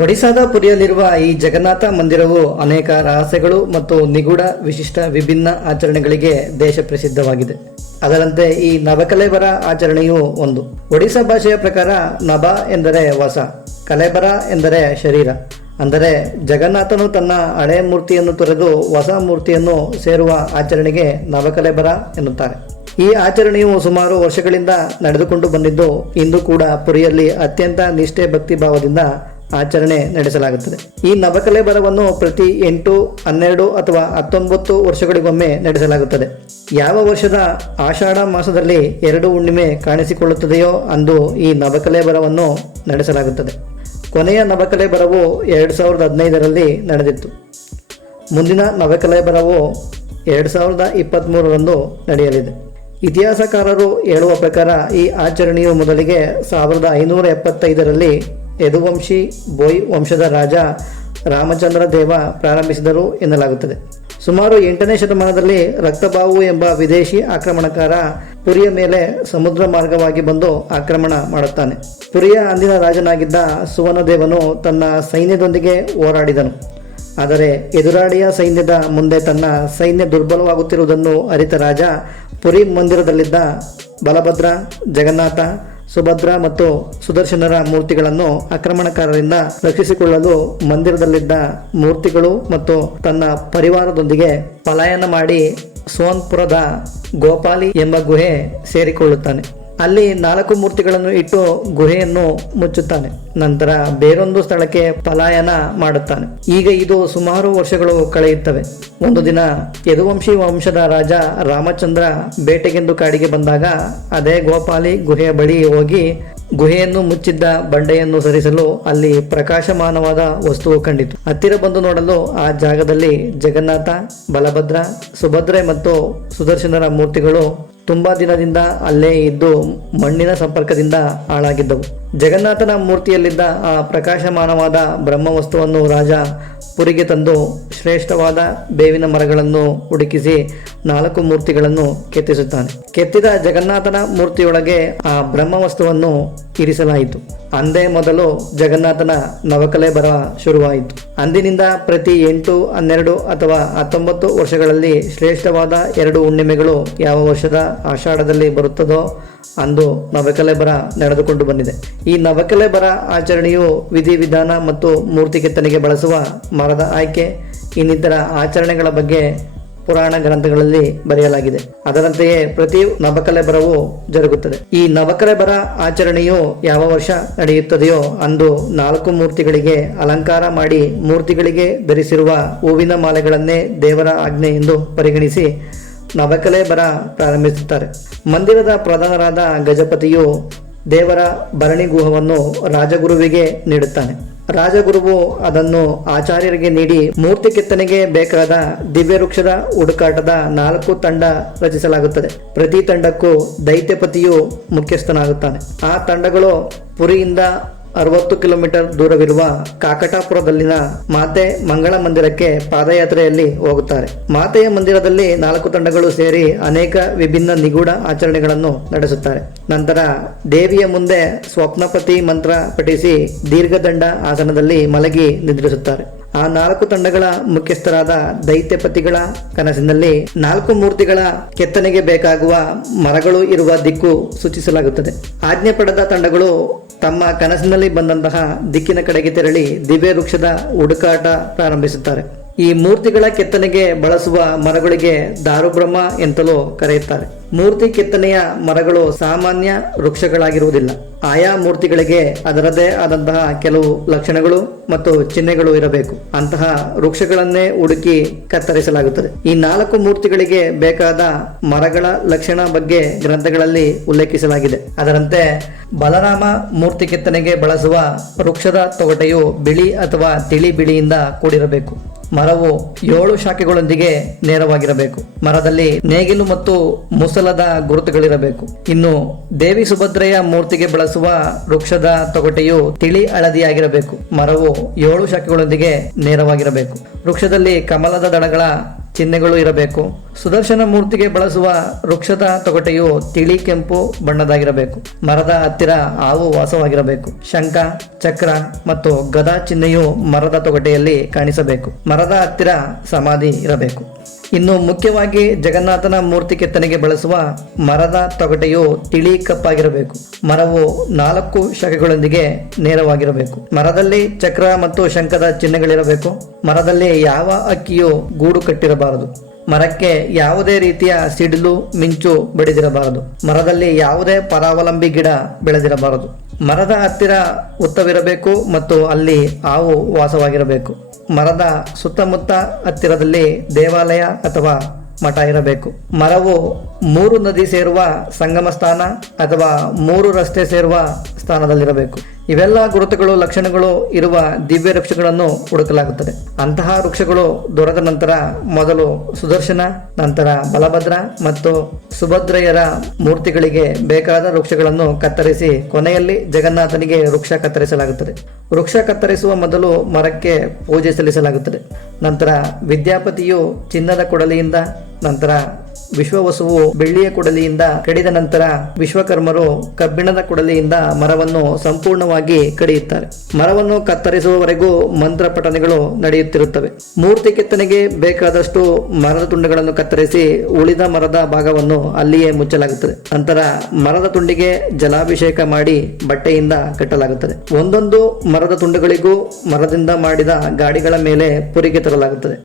ಒಡಿಶಾದ ಪುರಿಯಲ್ಲಿರುವ ಈ ಜಗನ್ನಾಥ ಮಂದಿರವು ಅನೇಕ ರಹಸ್ಯಗಳು ಮತ್ತು ನಿಗೂಢ ವಿಶಿಷ್ಟ ವಿಭಿನ್ನ ಆಚರಣೆಗಳಿಗೆ ದೇಶ ಪ್ರಸಿದ್ಧವಾಗಿದೆ. ಅದರಂತೆ ಈ ನವಕಲೇಬರ ಆಚರಣೆಯು ಒಂದು. ಒಡಿಶಾ ಭಾಷೆಯ ಪ್ರಕಾರ ನಭ ಎಂದರೆ ಹೊಸ, ಕಲೇಬರ ಎಂದರೆ ಶರೀರ. ಅಂದರೆ ಜಗನ್ನಾಥನು ತನ್ನ ಹಳೆಯ ಮೂರ್ತಿಯನ್ನು ತೊರೆದು ಹೊಸ ಮೂರ್ತಿಯನ್ನು ಸೇರುವ ಆಚರಣೆಗೆ ನವಕಲೇಬರ ಎನ್ನುತ್ತಾರೆ. ಈ ಆಚರಣೆಯು ಸುಮಾರು ವರ್ಷಗಳಿಂದ ನಡೆದುಕೊಂಡು ಬಂದಿದ್ದು ಇಂದು ಕೂಡ ಪುರಿಯಲ್ಲಿ ಅತ್ಯಂತ ನಿಷ್ಠೆ ಭಕ್ತಿ ಭಾವದಿಂದ ಆಚರಣೆ ನಡೆಸಲಾಗುತ್ತದೆ. ಈ ನವಕಲೇಬರವನ್ನು ಪ್ರತಿ 8, 12 ಅಥವಾ 19 ವರ್ಷಗಳಿಗೊಮ್ಮೆ ನಡೆಸಲಾಗುತ್ತದೆ. ಯಾವ ವರ್ಷದ ಆಷಾಢ ಮಾಸದಲ್ಲಿ 2 ಹುಣ್ಣಿಮೆ ಕಾಣಿಸಿಕೊಳ್ಳುತ್ತದೆಯೋ ಅಂದು ಈ ನವಕಲೇಬರವನ್ನು ನಡೆಸಲಾಗುತ್ತದೆ. ಕೊನೆಯ ನವಕಲೇಬರವು 2015ರಲ್ಲಿ ನಡೆದಿತ್ತು. ಮುಂದಿನ ನವಕಲೇಬರವು 2023ರಂದು ನಡೆಯಲಿದೆ. ಇತಿಹಾಸಕಾರರು ಹೇಳುವ ಪ್ರಕಾರ ಈ ಆಚರಣೆಯು ಮೊದಲಿಗೆ 1575ರಲ್ಲಿ ಯದುವಂಶಿ ಬೋಯ್ ವಂಶದ ರಾಜ ರಾಮಚಂದ್ರ ದೇವ ಪ್ರಾರಂಭಿಸಿದರು ಎನ್ನಲಾಗುತ್ತದೆ. ಸುಮಾರು 8ನೇ ಶತಮಾನದಲ್ಲಿ ರಕ್ತಬಾವು ಎಂಬ ವಿದೇಶಿ ಆಕ್ರಮಣಕಾರ ಪುರಿಯ ಮೇಲೆ ಸಮುದ್ರ ಮಾರ್ಗವಾಗಿ ಬಂದು ಆಕ್ರಮಣ ಮಾಡುತ್ತಾನೆ. ಪುರಿಯ ಅಂದಿನ ರಾಜನಾಗಿದ್ದ ಸುವರ್ಣದೇವನು ತನ್ನ ಸೈನ್ಯದೊಂದಿಗೆ ಹೋರಾಡಿದನು. ಆದರೆ ಎದುರಾಳಿಯ ಸೈನ್ಯದ ಮುಂದೆ ತನ್ನ ಸೈನ್ಯ ದುರ್ಬಲವಾಗುತ್ತಿರುವುದನ್ನು ಅರಿತ ರಾಜ ಪುರಿ ಮಂದಿರದಲ್ಲಿದ್ದ ಬಲಭದ್ರ, ಜಗನ್ನಾಥ, ಸುಭದ್ರ ಮತ್ತು ಸುದರ್ಶನರ ಮೂರ್ತಿಗಳನ್ನು ಆಕ್ರಮಣಕಾರರಿಂದ ರಕ್ಷಿಸಿಕೊಳ್ಳಲು ಮಂದಿರದಲ್ಲಿದ್ದ ಮೂರ್ತಿಗಳು ಮತ್ತು ತನ್ನ ಪರಿವಾರದೊಂದಿಗೆ ಪಲಾಯನ ಮಾಡಿ ಸೋನ್ಪುರದ ಗೋಪಾಲಿ ಎಂಬ ಗುಹೆ ಸೇರಿಕೊಳ್ಳುತ್ತಾನೆ. ಅಲ್ಲಿ 4 ಮೂರ್ತಿಗಳನ್ನು ಇಟ್ಟು ಗುಹೆಯನ್ನು ಮುಚ್ಚುತ್ತಾನೆ. ನಂತರ ಬೇರೊಂದು ಸ್ಥಳಕ್ಕೆ ಪಲಾಯನ ಮಾಡುತ್ತಾನೆ. ಈಗ ಇದು ಸುಮಾರು ವರ್ಷಗಳು ಕಳೆಯುತ್ತವೆ. ಒಂದು ದಿನ ಯದುವಂಶಿ ವಂಶದ ರಾಜ ರಾಮಚಂದ್ರ ಬೇಟೆಗೆಂದು ಕಾಡಿಗೆ ಬಂದಾಗ ಅದೇ ಗೋಪಾಲಿ ಗುಹೆಯ ಬಳಿ ಹೋಗಿ ಗುಹೆಯನ್ನು ಮುಚ್ಚಿದ್ದ ಬಂಡೆಯನ್ನು ಸರಿಸಲು ಅಲ್ಲಿ ಪ್ರಕಾಶಮಾನವಾದ ವಸ್ತುವು ಕಂಡಿತು. ಹತ್ತಿರ ಬಂದು ನೋಡಲು ಆ ಜಾಗದಲ್ಲಿ ಜಗನ್ನಾಥ, ಬಲಭದ್ರ, ಸುಭದ್ರೆ ಮತ್ತು ಸುದರ್ಶನರ ಮೂರ್ತಿಗಳು ತುಂಬಾ ದಿನದಿಂದ ಅಲ್ಲೇ ಇದ್ದು ಮಣ್ಣಿನ ಸಂಪರ್ಕದಿಂದ ಹಾಳಾಗಿದ್ದವು. ಜಗನ್ನಾಥನ ಮೂರ್ತಿಯಲ್ಲಿದ್ದ ಆ ಪ್ರಕಾಶಮಾನವಾದ ಬ್ರಹ್ಮವಸ್ತುವನ್ನು ರಾಜ ಪುರಿಗೆ ತಂದು ಶ್ರೇಷ್ಠವಾದ ಬೇವಿನ ಮರಗಳನ್ನು ಹುಡುಕಿಸಿ 4 ಮೂರ್ತಿಗಳನ್ನು ಕೆತ್ತಿಸುತ್ತಾನೆ. ಕೆತ್ತಿದ ಜಗನ್ನಾಥನ ಮೂರ್ತಿಯೊಳಗೆ ಆ ಬ್ರಹ್ಮವಸ್ತುವನ್ನು ಇರಿಸಲಾಯಿತು. ಅಂದೇ ಮೊದಲು ಜಗನ್ನಾಥನ ನವಕಲೇಬರ ಶುರುವಾಯಿತು. ಅಂದಿನಿಂದ ಪ್ರತಿ 8, 12 ಅಥವಾ 19 ವರ್ಷಗಳಲ್ಲಿ ಶ್ರೇಷ್ಠವಾದ 2 ಹುಣ್ಣಿಮೆಗಳು ಯಾವ ವರ್ಷದ ಆಷಾಢದಲ್ಲಿ ಬರುತ್ತದೋ ಅಂದು ನವಕಲೇಬರ ನಡೆದುಕೊಂಡು ಬಂದಿದೆ. ಈ ನವಕಲೇಬರ ಆಚರಣೆಯು ವಿಧಿವಿಧಾನ ಮತ್ತು ಮೂರ್ತಿ ಕೆತ್ತನೆಗೆ ಬಳಸುವ ಮರದ ಆಯ್ಕೆ ಇನ್ನಿತರ ಆಚರಣೆಗಳ ಬಗ್ಗೆ ಪುರಾಣ ಗ್ರಂಥಗಳಲ್ಲಿ ಬರೆಯಲಾಗಿದೆ. ಅದರಂತೆಯೇ ಪ್ರತಿ ನವಕಲೇಬರವು ಜರುಗುತ್ತದೆ. ಈ ನವಕಲೇಬರ ಆಚರಣೆಯು ಯಾವ ವರ್ಷ ನಡೆಯುತ್ತದೆಯೋ ಅಂದು 4 ಮೂರ್ತಿಗಳಿಗೆ ಅಲಂಕಾರ ಮಾಡಿ ಮೂರ್ತಿಗಳಿಗೆ ಧರಿಸಿರುವ ಹೂವಿನ ಮಾಲೆಗಳನ್ನೇ ದೇವರ ಆಜ್ಞೆ ಎಂದು ಪರಿಗಣಿಸಿ ನವಕಲೇಬರ ಪ್ರಾರಂಭಿಸುತ್ತಾರೆ. ಮಂದಿರದ ಪ್ರಧಾನರಾದ ಗಜಪತಿಯು ದೇವರ ಭರಣಿಗೂಹವನ್ನು ರಾಜಗುರುವಿಗೆ ನೀಡುತ್ತಾನೆ. ರಾಜಗುರುವು ಅದನ್ನು ಆಚಾರ್ಯರಿಗೆ ನೀಡಿ ಮೂರ್ತಿ ಕೆತ್ತನೆಗೆ ಬೇಕಾದ ದಿವ್ಯ ವೃಕ್ಷದ ಹುಡುಕಾಟದ 4 ತಂಡ ರಚಿಸಲಾಗುತ್ತದೆ. ಪ್ರತಿ ತಂಡಕ್ಕೂ ದೈತ್ಯಪತಿಯು ಮುಖ್ಯಸ್ಥನಾಗುತ್ತಾನೆ. ಆ ತಂಡಗಳು ಪುರಿಯಿಂದ 60 ಕಿಲೋಮೀಟರ್ ದೂರವಿರುವ ಕಾಕಟಾಪುರದಲ್ಲಿನ ಮಾತೆ ಮಂಗಳ ಮಂದಿರಕ್ಕೆ ಪಾದಯಾತ್ರೆಯಲ್ಲಿ ಹೋಗುತ್ತಾರೆ. ಮಾತೆಯ ಮಂದಿರದಲ್ಲಿ 4 ತಂಡಗಳು ಸೇರಿ ಅನೇಕ ವಿಭಿನ್ನ ನಿಗೂಢ ಆಚರಣೆಗಳನ್ನು ನಡೆಸುತ್ತಾರೆ. ನಂತರ ದೇವಿಯ ಮುಂದೆ ಸ್ವಪ್ನಪತಿ ಮಂತ್ರ ಪಠಿಸಿ ದೀರ್ಘದಂಡ ಆಸನದಲ್ಲಿ ಮಲಗಿ ನಿದ್ರಿಸುತ್ತಾರೆ. ಆ 4 ತಂಡಗಳ ಮುಖ್ಯಸ್ಥರಾದ ದೈತ್ಯಪತಿಗಳ ಕನಸಿನಲ್ಲಿ 4 ಮೂರ್ತಿಗಳ ಕೆತ್ತನೆಗೆ ಬೇಕಾಗುವ ಮರಗಳು ಇರುವ ದಿಕ್ಕು ಸೂಚಿಸಲಾಗುತ್ತದೆ. ಆಜ್ಞೆ ಪಡೆದ ತಂಡಗಳು ತಮ್ಮ ಕನಸಿನಲ್ಲಿ ಬಂದಂತಹ ದಿಕ್ಕಿನ ಕಡೆಗೆ ತೆರಳಿ ದಿವ್ಯ ವೃಕ್ಷದ ಹುಡುಕಾಟ ಪ್ರಾರಂಭಿಸುತ್ತಾರೆ. ಈ ಮೂರ್ತಿಗಳ ಕೆತ್ತನೆಗೆ ಬಳಸುವ ಮರಗಳಿಗೆ ದಾರುಬ್ರಹ್ಮ ಎಂತಲೂ ಕರೆಯುತ್ತಾರೆ. ಮೂರ್ತಿ ಕೆತ್ತನೆಯ ಮರಗಳು ಸಾಮಾನ್ಯ ವೃಕ್ಷಗಳಾಗಿರುವುದಿಲ್ಲ. ಆಯಾ ಮೂರ್ತಿಗಳಿಗೆ ಅದರದೇ ಆದಂತಹ ಕೆಲವು ಲಕ್ಷಣಗಳು ಮತ್ತು ಚಿಹ್ನೆಗಳು ಇರಬೇಕು. ಅಂತಹ ವೃಕ್ಷಗಳನ್ನೇ ಹುಡುಕಿ ಕತ್ತರಿಸಲಾಗುತ್ತದೆ. ಈ 4 ಮೂರ್ತಿಗಳಿಗೆ ಬೇಕಾದ ಮರಗಳ ಲಕ್ಷಣ ಬಗ್ಗೆ ಗ್ರಂಥಗಳಲ್ಲಿ ಉಲ್ಲೇಖಿಸಲಾಗಿದೆ. ಅದರಂತೆ ಬಲರಾಮ ಮೂರ್ತಿ ಕೆತ್ತನೆಗೆ ಬಳಸುವ ವೃಕ್ಷದ ತೊಗಟೆಯು ಬಿಳಿ ಅಥವಾ ತಿಳಿ ಬಿಳಿಯಿಂದ ಕೂಡಿರಬೇಕು. ಮರವು 7 ಶಾಖೆಗಳೊಂದಿಗೆ ನೇರವಾಗಿರಬೇಕು. ಮರದಲ್ಲಿ ನೇಗಿಲು ಮತ್ತು ಮುಸಲದ ಗುರುತುಗಳಿರಬೇಕು. ಇನ್ನು ದೇವಿ ಸುಭದ್ರೆಯ ಮೂರ್ತಿಗೆ ಬಳಸುವ ವೃಕ್ಷದ ತೊಗಟೆಯು ತಿಳಿ ಹಳದಿಯಾಗಿರಬೇಕು. ಮರವು 7 ಶಾಖೆಗಳೊಂದಿಗೆ ನೇರವಾಗಿರಬೇಕು. ವೃಕ್ಷದಲ್ಲಿ ಕಮಲದ ದಳಗಳ ಚಿಹ್ನೆಗಳು ಇರಬೇಕು. ಸುದರ್ಶನ ಮೂರ್ತಿಗೆ ಬಳಸುವ ವೃಕ್ಷದ ತೊಗಟೆಯು ತಿಳಿ ಕೆಂಪು ಬಣ್ಣದಾಗಿರಬೇಕು. ಮರದ ಹತ್ತಿರ ಹಾವು ವಾಸವಾಗಿರಬೇಕು. ಶಂಖ, ಚಕ್ರ ಮತ್ತು ಗದಾ ಚಿಹ್ನೆಯು ಮರದ ತೊಗಟೆಯಲ್ಲಿ ಕಾಣಿಸಬೇಕು. ಮರದ ಹತ್ತಿರ ಸಮಾಧಿ ಇರಬೇಕು. ಇನ್ನು ಮುಖ್ಯವಾಗಿ ಜಗನ್ನಾಥನ ಮೂರ್ತಿ ಕೆತ್ತನೆಗೆ ಬಳಸುವ ಮರದ ತೊಗಟೆಯು ತಿಳಿ ಕಪ್ಪಾಗಿರಬೇಕು. ಮರವು 4 ಶಾಖೆಗಳೊಂದಿಗೆ ನೇರವಾಗಿರಬೇಕು. ಮರದಲ್ಲಿ ಚಕ್ರ ಮತ್ತು ಶಂಖದ ಚಿಹ್ನೆಗಳಿರಬೇಕು. ಮರದಲ್ಲಿ ಯಾವ ಹಕ್ಕಿಯು ಗೂಡು ಕಟ್ಟಿರಬಾರದು. ಮರಕ್ಕೆ ಯಾವುದೇ ರೀತಿಯ ಸಿಡಿಲು, ಮಿಂಚು ಬಡಿದಿರಬಾರದು. ಮರದಲ್ಲಿ ಯಾವುದೇ ಪರಾವಲಂಬಿ ಗಿಡ ಬೆಳೆದಿರಬಾರದು. ಮರದ ಹತ್ತಿರ ಹುತ್ತವಿರಬೇಕು ಮತ್ತು ಅಲ್ಲಿ ಹಾವು ವಾಸವಾಗಿರಬೇಕು. ಮರದ ಸುತ್ತಮುತ್ತ ಹತ್ತಿರದಲ್ಲಿ ದೇವಾಲಯ ಅಥವಾ ಮಠ ಇರಬೇಕು. ಮರವು 3 ನದಿ ಸೇರುವ ಸಂಗಮ ಸ್ಥಾನ ಅಥವಾ 3 ರಸ್ತೆ ಸೇರುವ ಸ್ಥಾನದಲ್ಲಿರಬೇಕು. ಇವೆಲ್ಲ ಗುರುತುಗಳು, ಲಕ್ಷಣಗಳು ಇರುವ ದಿವ್ಯ ವೃಕ್ಷಗಳನ್ನು ಹುಡುಕಲಾಗುತ್ತದೆ. ಅಂತಹ ವೃಕ್ಷಗಳು ದೊರೆತ ನಂತರ ಮೊದಲು ಸುದರ್ಶನ, ನಂತರ ಬಲಭದ್ರ ಮತ್ತು ಸುಭದ್ರೆಯರ ಮೂರ್ತಿಗಳಿಗೆ ಬೇಕಾದ ವೃಕ್ಷಗಳನ್ನು ಕತ್ತರಿಸಿ ಕೊನೆಯಲ್ಲಿ ಜಗನ್ನಾಥನಿಗೆ ವೃಕ್ಷ ಕತ್ತರಿಸಲಾಗುತ್ತದೆ. ವೃಕ್ಷ ಕತ್ತರಿಸುವ ಮೊದಲು ಮರಕ್ಕೆ ಪೂಜೆ ಸಲ್ಲಿಸಲಾಗುತ್ತದೆ. ನಂತರ ವಿದ್ಯಾಪತಿಯು ಚಿನ್ನದ ಕೊಡಲಿಯಿಂದ, ನಂತರ ವಿಶ್ವವಸುವು ಬೆಳ್ಳಿಯ ಕೊಡಲಿಯಿಂದ ಕಡಿದ ನಂತರ ವಿಶ್ವಕರ್ಮರು ಕಬ್ಬಿಣದ ಕೊಡಲಿಯಿಂದ ಮರವನ್ನು ಸಂಪೂರ್ಣವಾಗಿ ಕಡಿಯುತ್ತಾರೆ. ಮರವನ್ನು ಕತ್ತರಿಸುವವರೆಗೂ ಮಂತ್ರ ಪಠನೆಗಳು ನಡೆಯುತ್ತಿರುತ್ತವೆ. ಮೂರ್ತಿ ಕೆತ್ತನೆಗೆ ಬೇಕಾದಷ್ಟು ಮರದ ತುಂಡುಗಳನ್ನು ಕತ್ತರಿಸಿ ಉಳಿದ ಮರದ ಭಾಗವನ್ನು ಅಲ್ಲಿಯೇ ಮುಚ್ಚಲಾಗುತ್ತದೆ. ನಂತರ ಮರದ ತುಂಡಿಗೆ ಜಲಾಭಿಷೇಕ ಮಾಡಿ ಬಟ್ಟೆಯಿಂದ ಕಟ್ಟಲಾಗುತ್ತದೆ. ಒಂದೊಂದು ಮರದ ತುಂಡುಗಳಿಗೂ ಮರದಿಂದ ಮಾಡಿದ ಗಾಡಿಗಳ ಮೇಲೆ ಪುರಿಗೆ ತರಲಾಗುತ್ತದೆ.